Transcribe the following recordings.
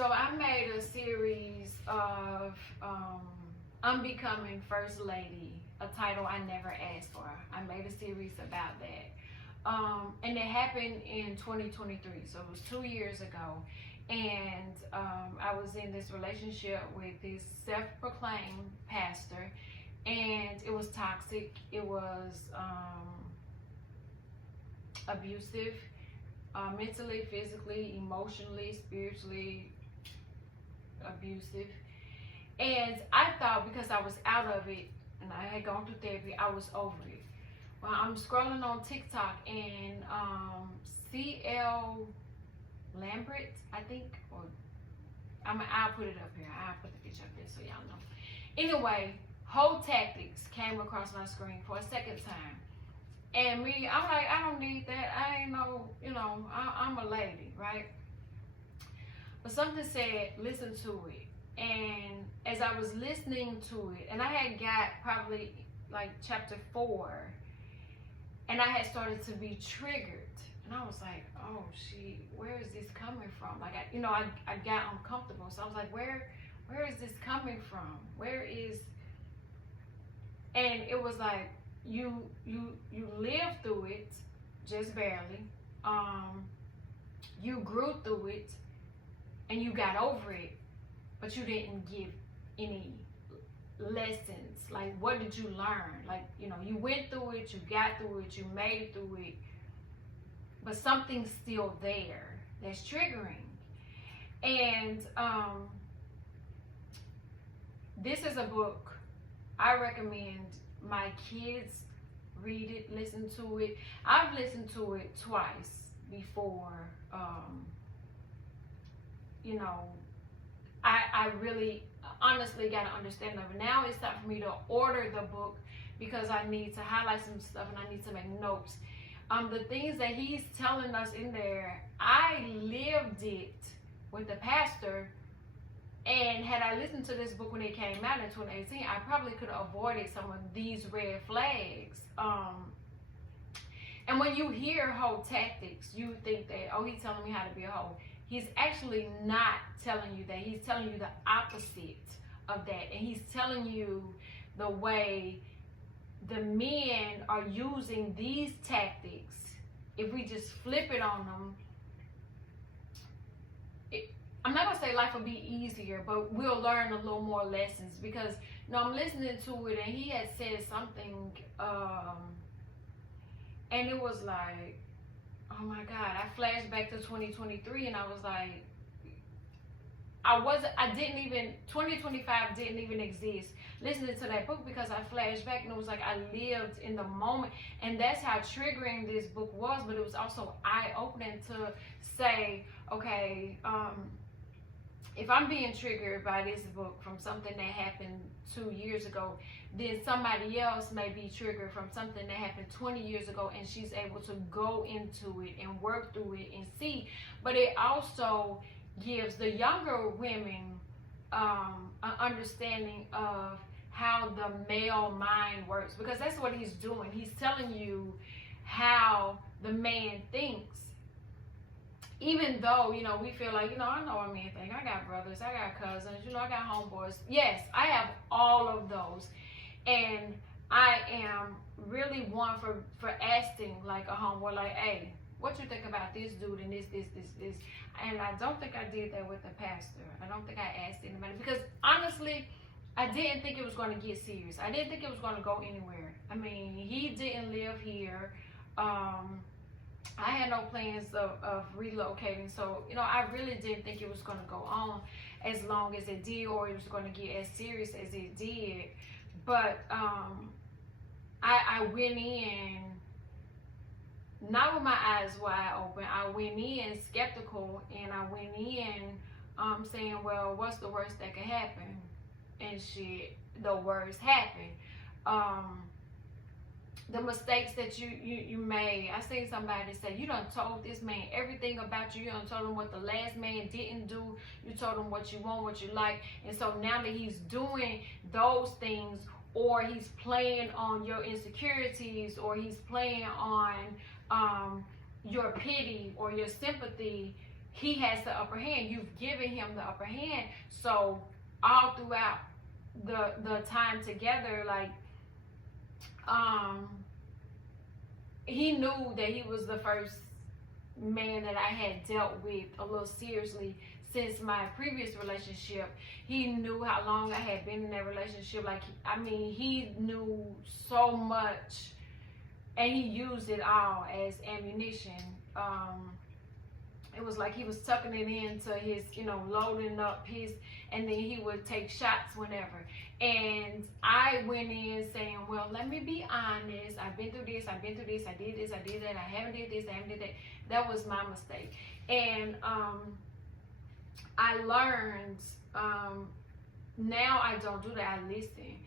So I made a series of Unbecoming First Lady, a title I never asked for. I made a series about that. And it happened in 2023, so it was 2 years ago. And I was in this relationship with this self-proclaimed pastor, and it was toxic. It was abusive, mentally, physically, emotionally, spiritually abusive. And I thought because I was out of it and I had gone through therapy, I was over it. Well, I'm scrolling on TikTok and CL Lambert, I think, or I'll put it up here. I'll put the picture up there so y'all know. Anyway, Whole Tactics came across my screen for a second time. And me, I'm like, I don't need that. I ain't no, I'm a lady, right? But something said, listen to it. And as I was listening to it, and I had got probably like chapter 4, and I had started to be triggered. And I was like, oh, where is this coming from? Like, I got uncomfortable. So I was like, where is this coming from? And it was like, you lived through it, just barely. You grew through it, and you got over it, but you didn't give any lessons. Like, what did you learn? Like, you went through it, you got through it, you made it through it, but something's still there that's triggering. And this is a book I recommend my kids read it, listen to it. I've listened to it twice before. I really honestly got an understanding of it. Now it's time for me to order the book because I need to highlight some stuff and I need to make notes. The things that he's telling us in there, I lived it with the pastor. And had I listened to this book when it came out in 2018, I probably could have avoided some of these red flags. And when you hear Whole Tactics, you think that, oh, he's telling me how to be a hoe. He's actually not telling you that. He's telling you the opposite of that. And he's telling you the way the men are using these tactics. If we just flip it on them, I'm not gonna say life will be easier, but we'll learn a little more lessons because I'm listening to it and he had said something, and it was like, oh my God, I flashed back to 2023 and I was like, 2025 didn't even exist listening to that book because I flashed back and it was like I lived in the moment, and that's how triggering this book was. But it was also eye-opening to say, okay, if I'm being triggered by this book from something that happened 2 years ago, then somebody else may be triggered from something that happened 20 years ago, and she's able to go into it and work through it and see. But it also gives the younger women an understanding of how the male mind works, because that's what he's doing. He's telling you how the man thinks. Even though, we feel like, I know a man thing. I got brothers, I got cousins, I got homeboys. Yes, I have all of those. And I am really one for asking like a homeboy, like, hey, what you think about this dude and this. And I don't think I did that with the pastor. I don't think I asked anybody because honestly, I didn't think it was going to get serious. I didn't think it was going to go anywhere. I mean, he didn't live here. I had no plans of relocating, so I really didn't think it was going to go on as long as it did, or it was going to get as serious as it did. But I went in not with my eyes wide open. I went in skeptical, and I went in saying, well, what's the worst that could happen? And shit, the worst happened. The mistakes that you made. I seen somebody say, you done told this man everything about you. You done told him what the last man didn't do. You told him what you want, what you like. And so now that he's doing those things, or he's playing on your insecurities, or he's playing on your pity or your sympathy, he has the upper hand. You've given him the upper hand. So all throughout the time together, like, he knew that he was the first man that I had dealt with a little seriously since my previous relationship. He knew how long I had been in that relationship. Like, I mean, he knew so much, and he used it all as ammunition. It was like he was tucking it into his, loading up his, and then he would take shots whenever. And I went in saying, well, let me be honest. I've been through this, I've been through this, I did this, I did that, I haven't did this, I haven't did that. That was my mistake. And I learned, now I don't do that, I listen.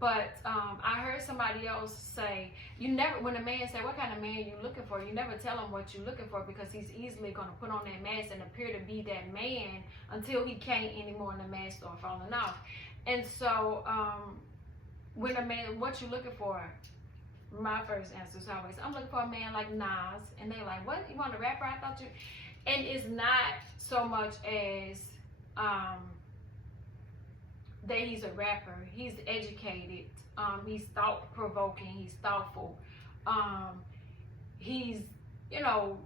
But I heard somebody else say, when a man say, what kind of man you looking for, you never tell him what you're looking for, because he's easily going to put on that mask and appear to be that man until he can't anymore and the mask start falling off. And so when a man, what you looking for? My first answer is always, I'm looking for a man like Nas. And they're like, what? You want a rapper? I thought you... And it's not so much as... that he's a rapper. He's educated. He's thought-provoking. He's thoughtful. He's, that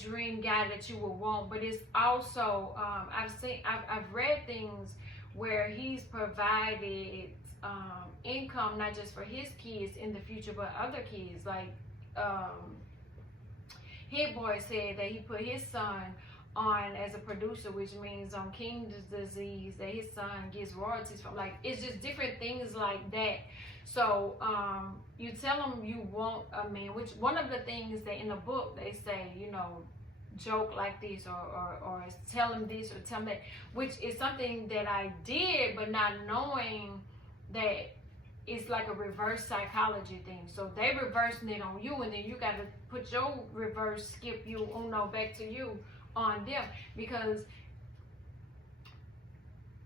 dream guy that you would want. But it's also, I've read things where he's provided income, not just for his kids in the future, but other kids. Like, Hit Boy said that he put his son on as a producer, which means on King's Disease, that his son gets royalties from. Like, it's just different things like that. So you tell him you want a man, which one of the things that in the book they say, joke like this, or tell him this or tell him that, which is something that I did, but not knowing that it's like a reverse psychology thing. So they reversing it on you, and then you got to put your reverse, skip you, Uno, back to you on them, because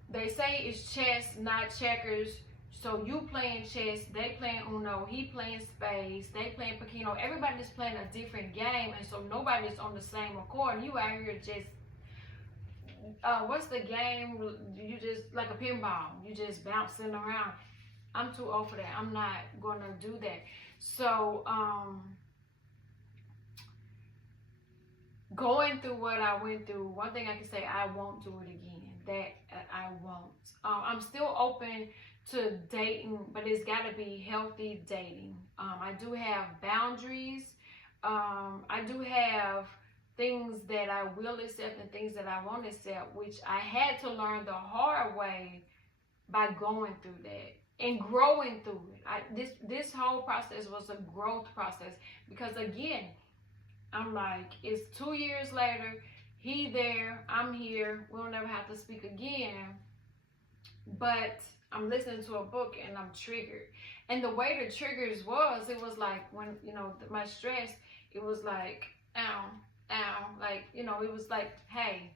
they say it's chess, not checkers. So you playing chess, they playing Uno, he playing spades, they playing Pacino. Everybody's playing a different game, and so nobody's on the same accord. You out here just, what's the game? You just like a pinball. You just bouncing around. I'm too old for that. I'm not gonna do that. So going through what I went through, one thing I can say, I won't do it again. That I won't. I'm still open to dating, but it's got to be healthy dating. I do have boundaries. I do have things that I will accept and things that I won't accept, which I had to learn the hard way by going through that and growing through it. This whole process was a growth process, because again, I'm like, it's 2 years later, he there, I'm here, we'll never have to speak again, but I'm listening to a book and I'm triggered. And the way the triggers was, it was like when, my stress, it was like, ow, ow, like, it was like, hey,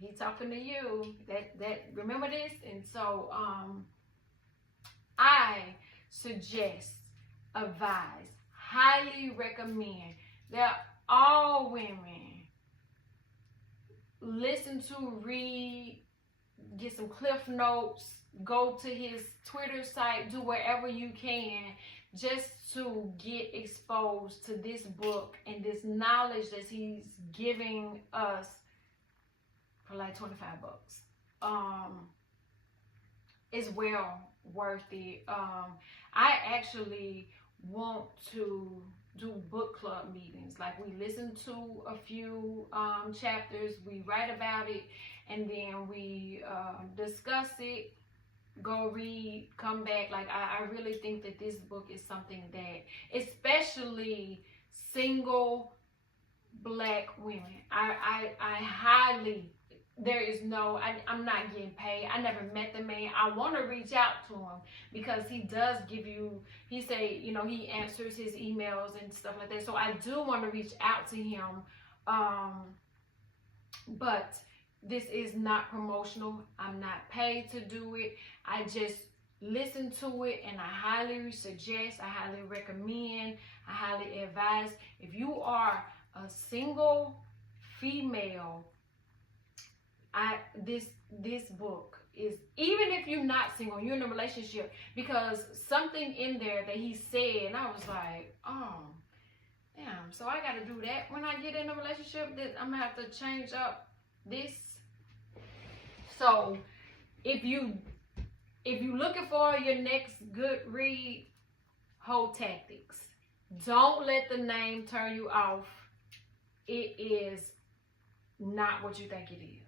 he talking to you, that remember this? And so I suggest, advise, highly recommend that all women listen to, read, get some cliff notes, go to his Twitter site, do wherever you can, just to get exposed to this book and this knowledge that he's giving us for like $25. It's well worth it. I actually want to do book club meetings. Like, we listen to a few chapters, we write about it, and then we discuss it, go read, come back. Like, I really think that this book is something that, especially single Black women, I highly, there is no, I'm not getting paid. I never met the man. I want to reach out to him because he does give you, he say, he answers his emails and stuff like that. So I do want to reach out to him. But this is not promotional. I'm not paid to do it. I just listen to it, and I highly suggest, I highly recommend, I highly advise. If you are a single female, this book is, even if you're not single, you're in a relationship, because something in there that he said, and I was like, oh, damn, so I got to do that when I get in a relationship, that I'm going to have to change up this. So if you looking for your next good read, hold tactics. Don't let the name turn you off. It is not what you think it is.